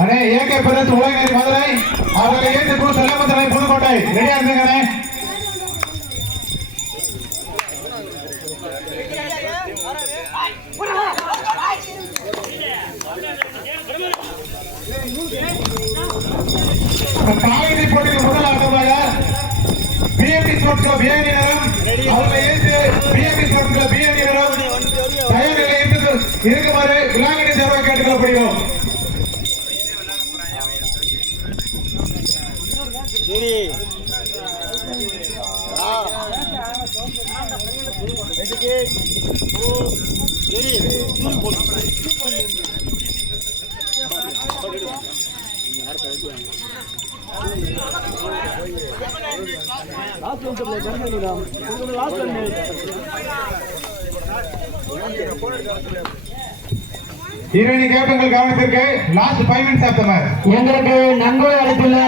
அண்ணே ஏகே பிரதேச உலகநேரி மதுரை அவர்களை ஏற்று செல்லமதுரை புதுக்கோட்டை ரெடியா இருந்துங்கண்ணே. காலிறுதி போட்டியில் முதல் ஆட்டமாக பிஎம்பி ஸ்போர்ட்ஸ் கிளப் ஏ நிறம் அவர்களை ஏற்று பிஎம்பி ஸ்போர்ட்ஸ் கிளப் பி நிறம் தயார் நிலையில் இருக்குமாறு விலாங்கடி சேவை கேட்டுக்கொள்ளப்படுகிறோம். இரண்டு கேப்டன்கள் கவனத்திற்கு last 5 minutes of the match. எங்களுக்கு நன்கொடை அளித்துள்ள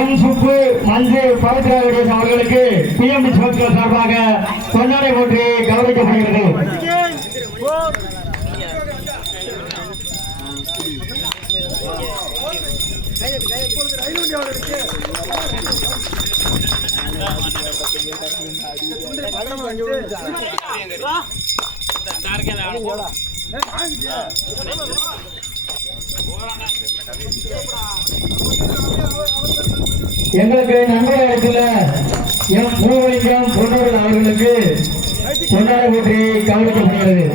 எம் சுப்பு மஞ்சு பவித்ராவுடைய அவர்களுக்கு பிஎம்பி ஸ்போர்ட்ஸ் சார்பாக கொண்டாடை போற்றி கௌரவிக்கப்படுகிறது. எங்களுக்கு நன்மை அளித்துள்ள எம் பூவலிங்கம் பொன்னூர் அவர்களுக்கு கொண்டாட போற்றி கவனிக்கப்படுகிறது.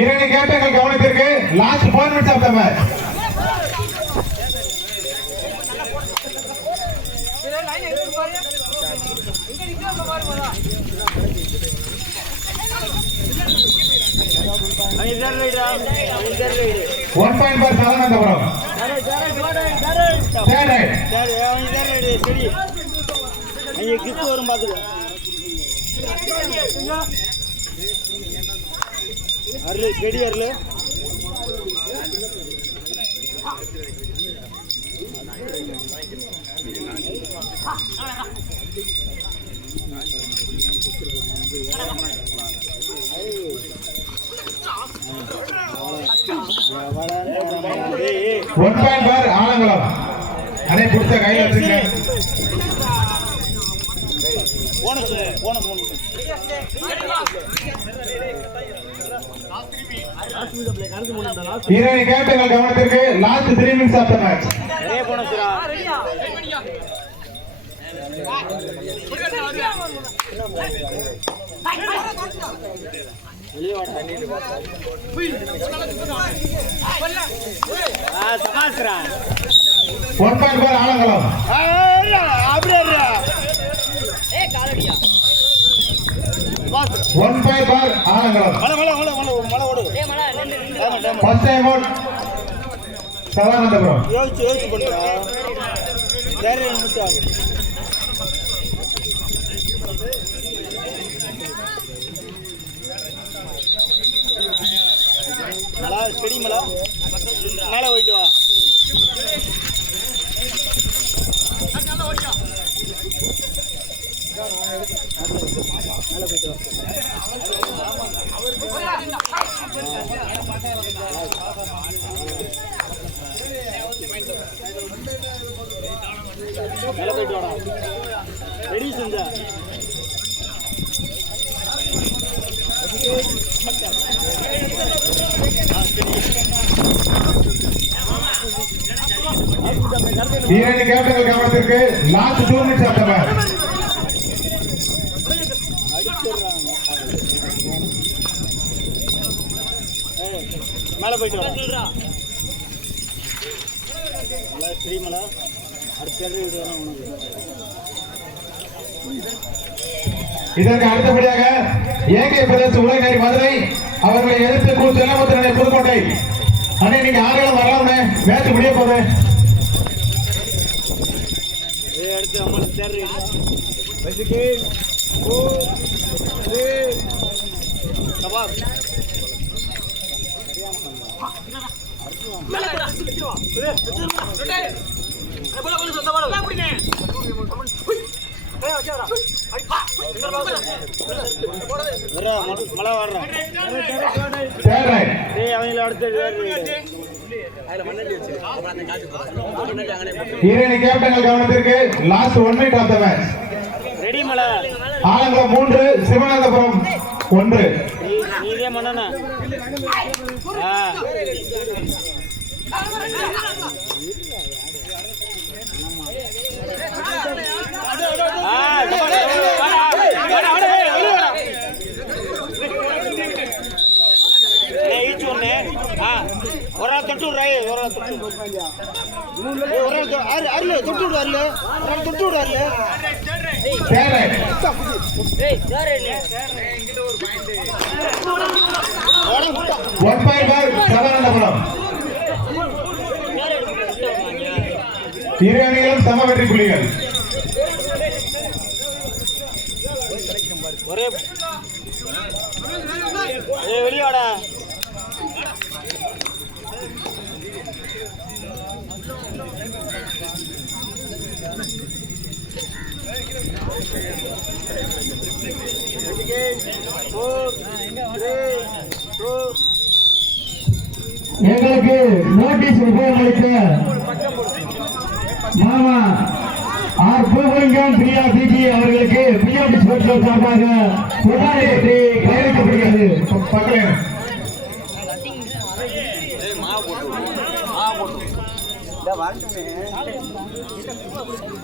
இரண்டு கேப்டன்கள் கவனத்திற்கு last 4 minutes of the match. One point for Sadanandapuram. வரும் பாத்துக்க அருள் செடி அருள் ஒன் பாயிண்ட் பார் ஆலங்குளம். அனை பிடிச்ச கையில் வச்சுங்க. இரண்டு கேப்டன்கள் கவனத்திற்கு last 3 minutes of the match. One point for Alangulam. One point for Alangulam. First time out Sadanandapuram. யோசிச்சு பண்றா வேற என்ன மலா ஸ்டடி மலா மேலே போயிட்டு வா. மேலே போயிட்டு வாடா. ரெடி செஞ்சா இரண்டு கேப்டன்கள் கவனத்திற்கு last 2 minutes of the match. மேலே போயிட்டு வரா. தெரியுமலா அடுத்த இதற்கு அடுத்தபடியாக ஏகே பிரதேச உலகநேரி மதுரை அவர்களை எதிர்த்து செல்லமதுரை புதுக்கோட்டை. அண்ணே நீங்க ஆறுகளும் வரலாம்னே, மேட்ச் முடிய போகுது. அடுத்து அம்மன் தேர்வு பைசுக்கு 4 3 சபாஸ் மழை வர்றேன் அவங்கள அடுத்து ஈரணி கேப்டன்கள் கவனத்திற்கு last 1 minute of the match. Ready மழை ஆலங்குளம் 3 சிவநாதபுரம் 1. நீதே மண்ணனா ஒரு ஆள் தொட்டு விடுறாய் ஒரு ஆள் தொட்டு அருள் தொட்டு விடு அருள் ஒரு ஆள் தொட்டு விடு அருள் இரு அணிகளும் சம வெற்றி புள்ளிகள். ஒரே வெளியாடா எங்களுக்கு நோட்டீஸ் உபயோகமளித்த மாமா ஆர் பூலிங்கம் பிரியா பிஜி அவர்களுக்கு பிரியாடி ஸ்போர்ட்ஸ் கிளப் சார்பாக கொண்டாடி கையளிக்கப்படுகிறது.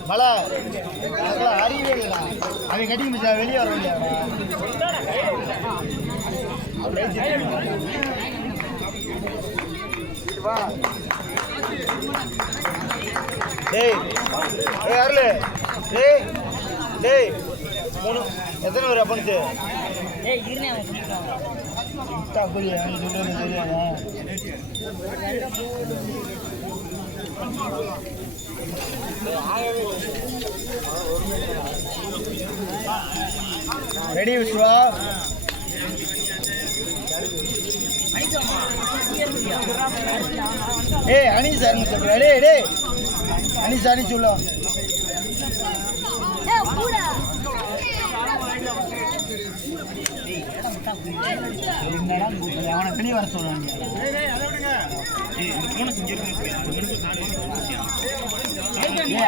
மழை அறிவே இல்லைடா அவன் கட்டி முடிச்சா வெளியே வர டேய் அருள் டேய் டேய் 3 எத்தனை பேர் அப்பனுச்சு ரெடி விஸ்வா ஏய் அனீஸ் அருங்க சொல்ற டேய் டேய் அனீஸ் அனீஸ் சொல்ல அவனை பிடி வர சொல்றாங்க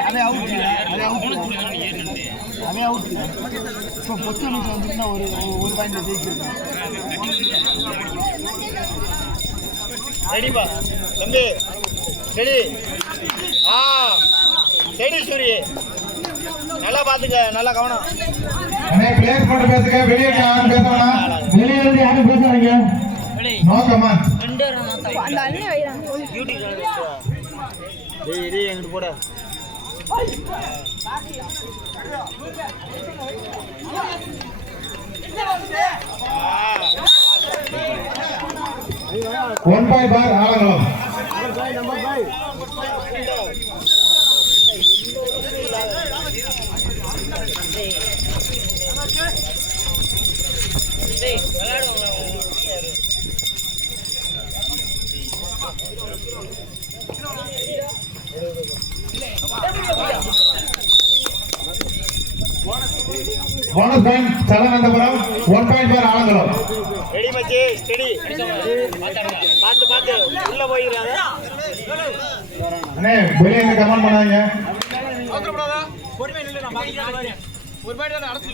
அதே அவுட் இப்போ பொத்து வந்துருந்தா ஒரு பாயிண்ட் ஜெயிச்சிருக்கேன். ரெடிப்பா தம்பி ரெடி ரெடி சூரி நல்லா பாத்துக்க நல்லா கவனம் பிளேஸ் போட்டு பேசுங்க. வெளியே யாரும் பேச வேணாம். வெளியே இருந்து யாரும் பேசுறாங்க நோ கமாண்ட். எங்கிட்டு போட 1 point for Alangulam. Bonus point Sadanandapuram. 1 point for Alangulam. Ready மச்சி ஸ்டடி பாத்து பாத்து உள்ள போயிராத அண்ணே வெளியே என்ன கமெண்ட் பண்ணாதீங்க. அவசரப்படாத பொறுமையா நில்லு நான் பாக்கிறேன் ஒரு பாயிண்ட் தான் அடச்சு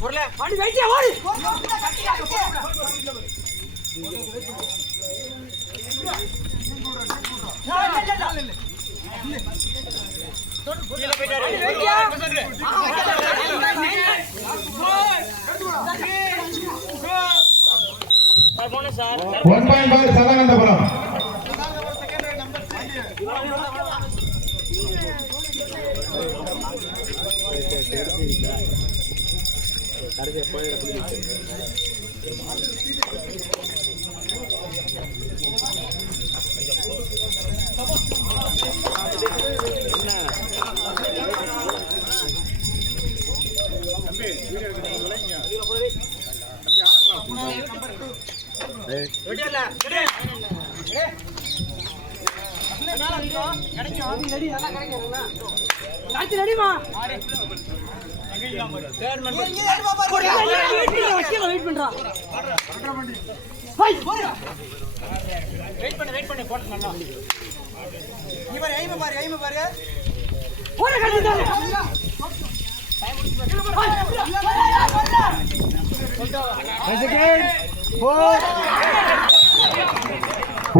பொறல பாடி வெயிட்டியா ஓடு கீழ போய்டாரு வெயிட்டியா 1 point for Sadanandapuram.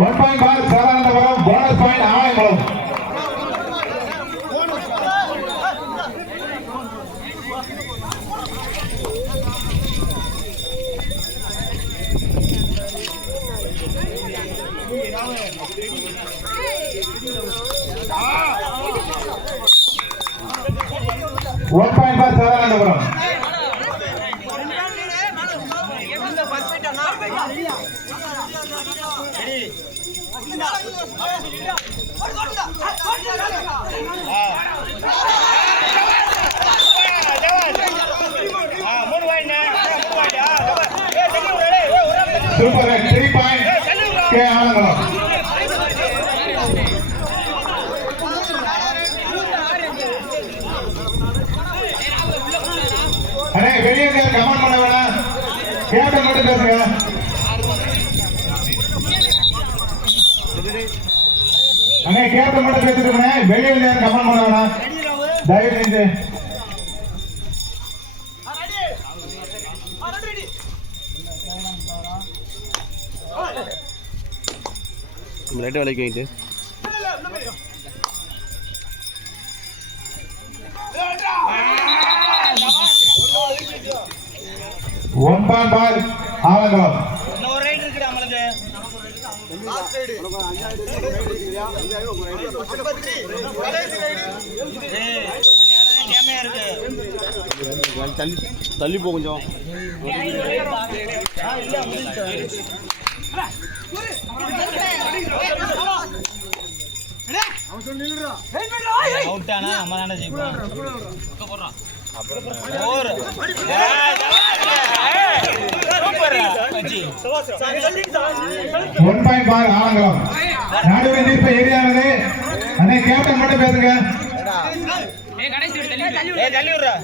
One point for Saravanapuram, bonus point Alangulam. One point for Saravanapuram. Super 3 point கே ஆலங்குளம். அண்ணே வெளியே கமெண்ட் பண்ண வேணாம், கேப்டன் மட்டும் பேசுங்க. அண்ணே கேப்டன் மட்டும் பேசிட்டு வெளியே கமெண்ட் பண்ண வேணாம் தயவு செஞ்சு. லைட்டாக விலைக்கு வாங்கிட்டு ஒன் பாயிண்ட் பால் ஆலங்குளம். தள்ளி போ கொஞ்சம். ஒன் பாயிண்ட் பால் ஆலங்குளம். நடுவே தீர்ப்பு ஏரியானது. அண்ணே கேப்டன் மட்டும் பேசுங்க. தள்ளி விடுறா.